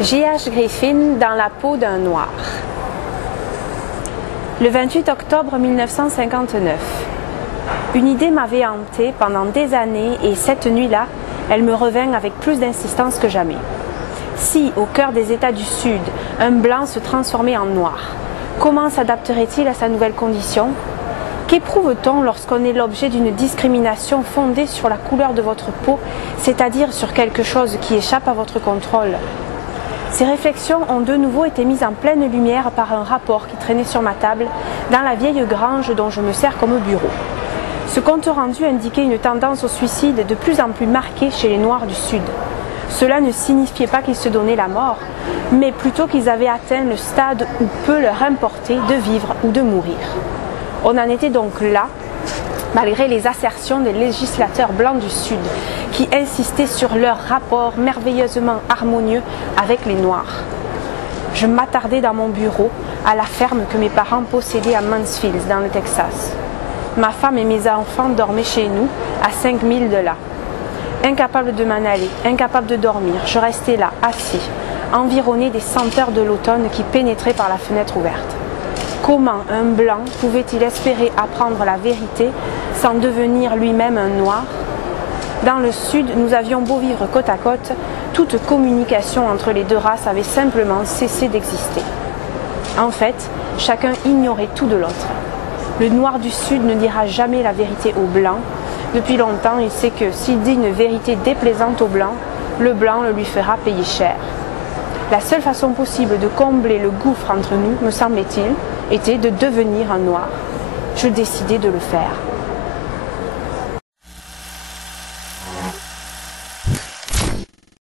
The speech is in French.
J.H. Griffin dans la peau d'un noir. Le 28 octobre 1959. Une idée m'avait hanté pendant des années et cette nuit-là, elle me revint avec plus d'insistance que jamais. Si, au cœur des États du Sud, un blanc se transformait en noir, comment s'adapterait-il à sa nouvelle condition? Qu'éprouve-t-on lorsqu'on est l'objet d'une discrimination fondée sur la couleur de votre peau, c'est-à-dire sur quelque chose qui échappe à votre contrôle? Ces réflexions ont de nouveau été mises en pleine lumière par un rapport qui traînait sur ma table dans la vieille grange dont je me sers comme bureau. Ce compte rendu indiquait une tendance au suicide de plus en plus marquée chez les Noirs du Sud. Cela ne signifiait pas qu'ils se donnaient la mort, mais plutôt qu'ils avaient atteint le stade où peu leur importait de vivre ou de mourir. On en était donc là, malgré les assertions des législateurs blancs du Sud, qui insistaient sur leur rapport merveilleusement harmonieux avec les Noirs. Je m'attardais dans mon bureau à la ferme que mes parents possédaient à Mansfield, dans le Texas. Ma femme et mes enfants dormaient chez nous, à 5 milles de là. Incapable de m'en aller, incapable de dormir, je restais là, assis, environné des senteurs de l'automne qui pénétraient par la fenêtre ouverte. Comment un blanc pouvait-il espérer apprendre la vérité sans devenir lui-même un noir? Dans le Sud, nous avions beau vivre côte à côte, toute communication entre les deux races avait simplement cessé d'exister. En fait, chacun ignorait tout de l'autre. Le noir du Sud ne dira jamais la vérité au blanc. Depuis longtemps, il sait que s'il dit une vérité déplaisante au blanc, le blanc le lui fera payer cher. La seule façon possible de combler le gouffre entre nous, me semblait-il, était de devenir un noir. Je décidai de le faire.